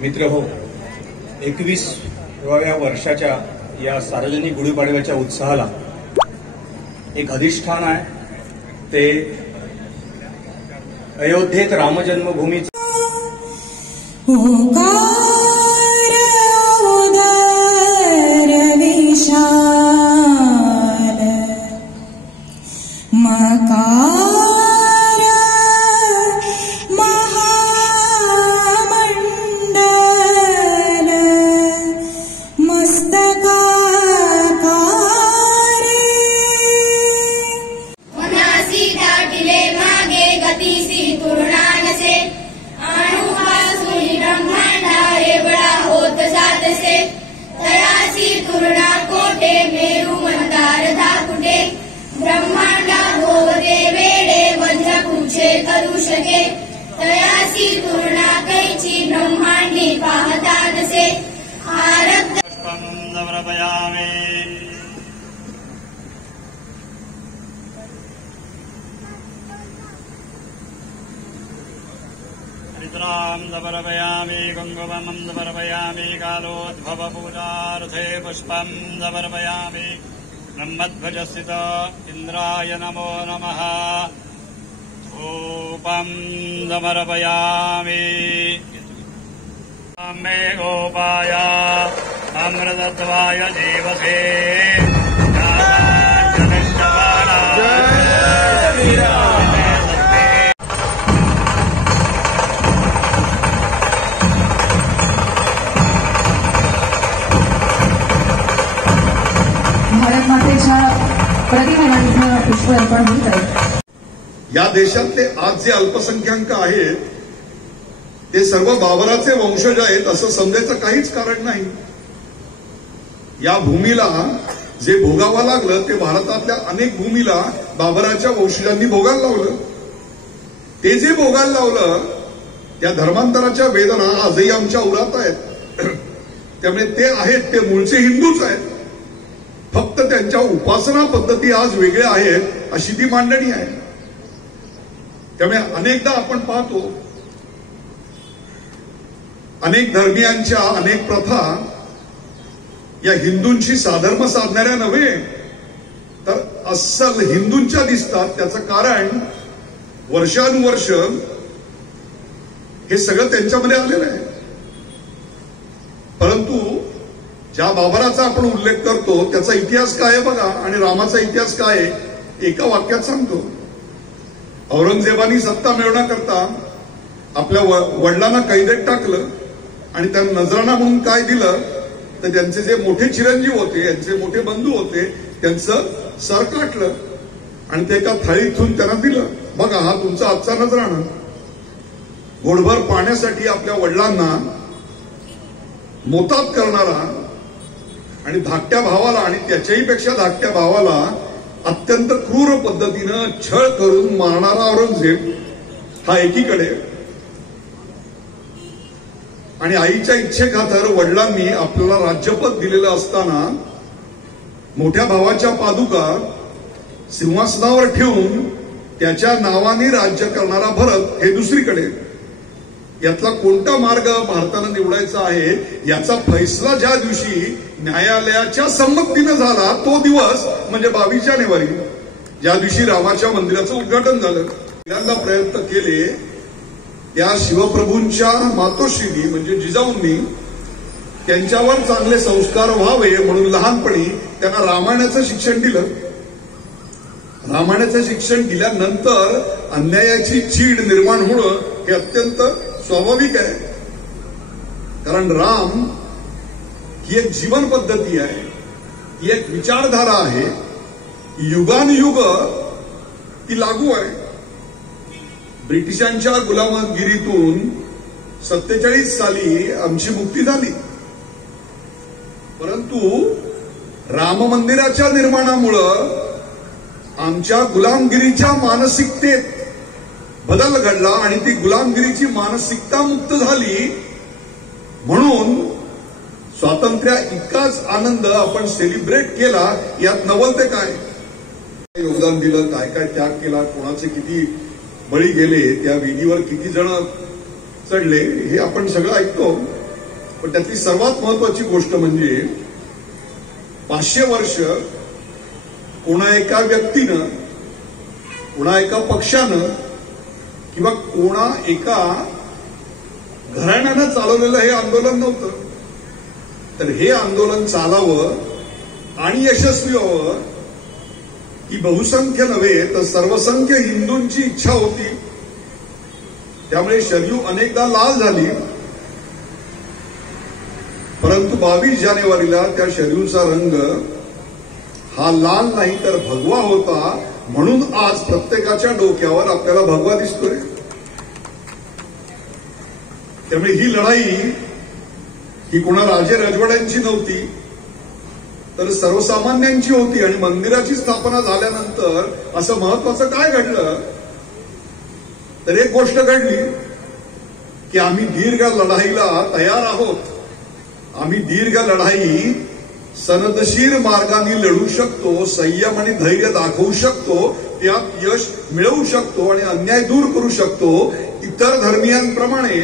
मित्रहो, 21व्या वर्षाच्या या सार्वजनिक गुढीपाडव्याच्या उत्साहाला एक अधिष्ठान आहे, ते अयोध्येत रामजन्मभूमीचं करू शके तयासी पूर्णा कैची ब्रह्मांडी पाहता नसे आरब्ध समर्पयामि हरिद्रां समर्पयामि कुङ्कुमं समर्पयामि कालोद्भव पूजार्थे पुष्पं समर्पयामि ब्रह्मध्वजस्थित इन्द्राय नमो नमः धूपं समर्पयामि मे गोपाय अमृतत्वाय जीवसे भारत मातेच्या प्रतिमेला इथं पुष्प अर्पण होत आहे। या देशातले आज जे अल्पसंख्याक आहेत ते सर्व बाबराचे वंशज आहेत असं समजायचं काहीच कारण नाही। या भूमीला जे भोगावं लागलं ते भारतातल्या अनेक भूमीला बाबराच्या वंशजांनी भोगायला लावलं। ते जे भोगायला लावलं त्या धर्मांतराच्या वेदना आजही आमच्या उरात आहेत। त्यामुळे ते आहेत ते मूळचे हिंदूच आहेत, फक्त त्यांच्या उपासना पद्धती आज वेगळ्या आहेत अशी ती मांडणी आहे। त्यामुळे अनेकदा आपण पाहतो अनेक धर्मियांच्या अनेक प्रथा या हिंदूंशी साधर्म साधणाऱ्या नव्हे तर अस्सल हिंदूंच्या दिसतात। त्याचं कारण वर्षानुवर्ष हे सगळं त्यांच्यामध्ये आलेलं आहे। परंतु ज्या बाबराचा आपण उल्लेख करतो त्याचा इतिहास काय आहे बघा, आणि रामाचा इतिहास काय आहे एका वाक्यात सांगतो। औरंगजेबानी सत्ता मिळवण्याकरता आपल्या वडिलांना कैदेत टाकलं आणि त्यांना नजराणा म्हणून काय दिलं तर त्यांचे जे मोठे चिरंजीव होते, यांचे मोठे बंधू होते, त्यांचं सर काटलं आणि ते एका थाळीतून त्यांना दिलं, बघा हा तुमचा आजचा नजराणा। घोडभर पाण्यासाठी आपल्या वडिलांना मोतात करणारा आणि धाकट्या भावाला आणि त्याच्याही पेक्षा धाकट्या भावाला अत्यंत क्रूर पद्धतीनं छळ करून मारणारा औरंगजेब हा एकीकडे, आणि आईच्या इच्छेखातर वडिलांनी आपल्याला राज्यपद दिलेलं असताना मोठ्या भावाच्या पादुका सिंहासनावर ठेवून त्याच्या नावाने राज्य करणारा भरत हे दुसरीकडे. यातला कोणता मार्ग भारतानं निवडायचा आहे याचा फैसला ज्या दिवशी न्यायालयाच्या संमतीनं झाला तो दिवस म्हणजे 22 जानेवारी, ज्या दिवशी रामाच्या मंदिराचं उद्घाटन झालं. पहिल्यांदा प्रयत्न केले त्या शिवप्रभूंच्या मातोश्रीनी म्हणजे जिजाऊंनी त्यांच्यावर चांगले संस्कार व्हावे म्हणून लहानपणी त्यांना रामायणाचं शिक्षण दिलं. रामायणाचं शिक्षण दिल्यानंतर अन्यायाची चीड निर्माण होणं हे अत्यंत स्वाभाविक आहे, कारण राम ही एक जीवन पद्धती आहे, ही एक विचारधारा आहे, युगानुयुग ती लागू आहे. ब्रिटिशांच्या गुलामगिरीतून 47 साली आमची मुक्ती झाली, परंतु राम मंदिराच्या निर्माणामुळं आमच्या गुलामगिरीच्या मानसिकतेत बदल घडला आणि ती गुलामगिरीची मानसिकता मुक्त झाली. म्हणून स्वातंत्र्य इतकाच आनंद आपण सेलिब्रेट केला. यात नवल ते काय योगदान दिलं, काय काय त्याग केला, कोणाचे किती बळी गेले, त्या विधीवर किती जण चढले हे आपण सगळं ऐकतो. पण त्यातली सर्वात महत्वाची गोष्ट म्हणजे 500 वर्ष कोणा एका व्यक्तीनं, कोणा एका पक्षानं किंवा कोणा एका घराण्यानं चालवलेलं हे आंदोलन नव्हतं. तर हे आंदोलन चालावं आणि यशस्वी व्हावं ही बहुसंख्य नव्हे तर सर्वसंख्य हिंदूंची इच्छा होती. त्यामुळे शरयू अनेकदा लाल झाली, परंतु 22 जानेवारीला त्या शरयूचा रंग हा लाल नाही तर भगवा होता. म्हणून आज प्रत्येकाच्या डोक्यावर आपल्याला भगवा दिसतोय. त्यामुळे ही लढाई ही कोणा राजे रजवाड्यांची नव्हती तर सर्वसामान्यांची होती. आणि मंदिराची स्थापना झाल्यानंतर असं महत्वाचं काय घडलं तर एक गोष्ट घडली की आम्ही दीर्घ लढाईला तयार आहोत. आम्ही दीर्घ लढाई सनदशीर मार्गाने लढू शकतो, संयम आणि धैर्य दाखवू शकतो, त्यात यश मिळवू शकतो आणि अन्याय दूर करू शकतो. इतर धर्मियांप्रमाणे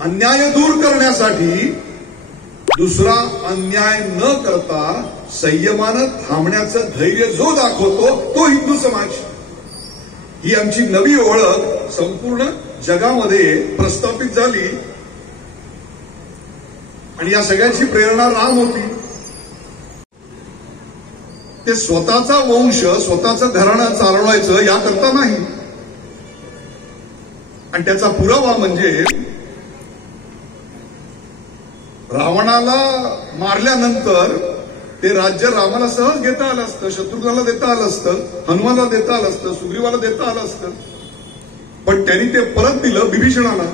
अन्याय दूर करण्यासाठी दुसरा अन्याय न करता संयमानं थांबण्याचं धैर्य जो दाखवतो तो हिंदू समाज. ही आमची नवी ओळख संपूर्ण जगामध्ये प्रस्थापित झाली आणि या सगळ्याची प्रेरणा राम होती. ते स्वतःचा वंश, स्वतःचं घराणं चालवायचं याकरता नाही. आणि त्याचा पुरावा म्हणजे रावणाला मारल्यानंतर ते राज्य रामाला सहज घेता आलं असतं, शत्रुघ्नाला देता आलं असतं, हनुमानला देता आलं असतं, सुग्रीवाला देता आलं असतं, पण त्यांनी ते परत दिलं विभीषणाला.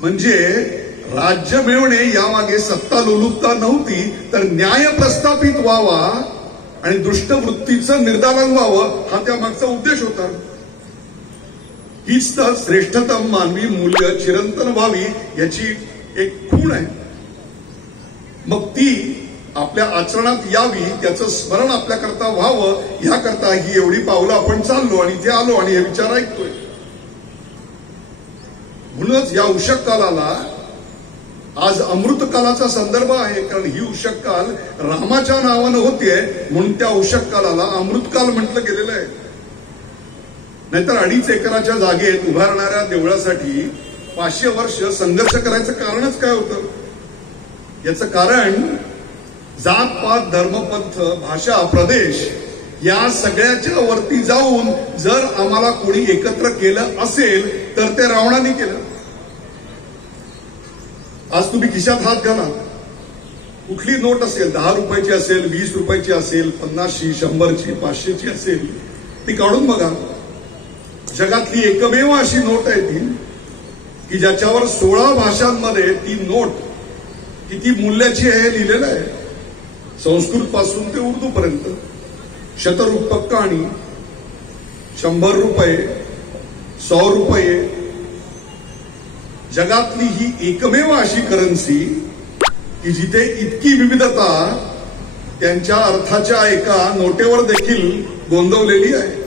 म्हणजे राज्य मिळवणे यामागे सत्ता लोलुपता नव्हती तर न्याय प्रस्थापित व्हावा आणि दुष्टवृत्तीचं निर्दालन व्हावं हा त्यामागचा उद्देश होता. हीच तर श्रेष्ठतम मानवी मूल्य चिरंतन व्हावी याची एक खूण आहे. मग ती आपल्या आचरणात यावी, त्याचं स्मरण आपल्याकरता व्हावं याकरता ही एवढी पावलं आपण चाललो आणि इथे आलो आणि हे विचार ऐकतोय. म्हणूनच या उषक कालाला आज अमृतकालाचा संदर्भ आहे, कारण ही उषक काल रामाच्या नावानं होतीये म्हणून त्या उषक कालाला अमृतकाल म्हटलं गेलेलं आहे. नाहीतर 2.5 एकराच्या जागेत उभारणाऱ्या देवळासाठी 500 वर्ष संघर्ष करायचं कारणच काय होतं? याचं कारण जात पात धर्मपंथ भाषा प्रदेश या सगळ्याच्या वरती जाऊन जर आम्हाला कोणी एकत्र केलं असेल तर ते रावणाने केलं. आज तुम्ही खिशात हात घाला, कुठली नोट असेल 10 रुपयाची असेल, 20 रुपयाची असेल, 50ची 100ची 500ची असेल, ती काढून बघा. जगातली एकमेव अशी नोट आहे ती की ज्याच्यावर 16 भाषांमध्ये ती नोट किती मूल्याची आहे हे लिहिलेलं आहे. संस्कृत पासून ते उर्दू पर्यंत. शतरूपक्का आणि 100 रुपये, 100 रुपये. जगातली ही एकमेव अशी करन्सी की जिथे इतकी विविधता त्यांच्या अर्थाच्या एका नोटेवर देखील गोंदवलेली आहे.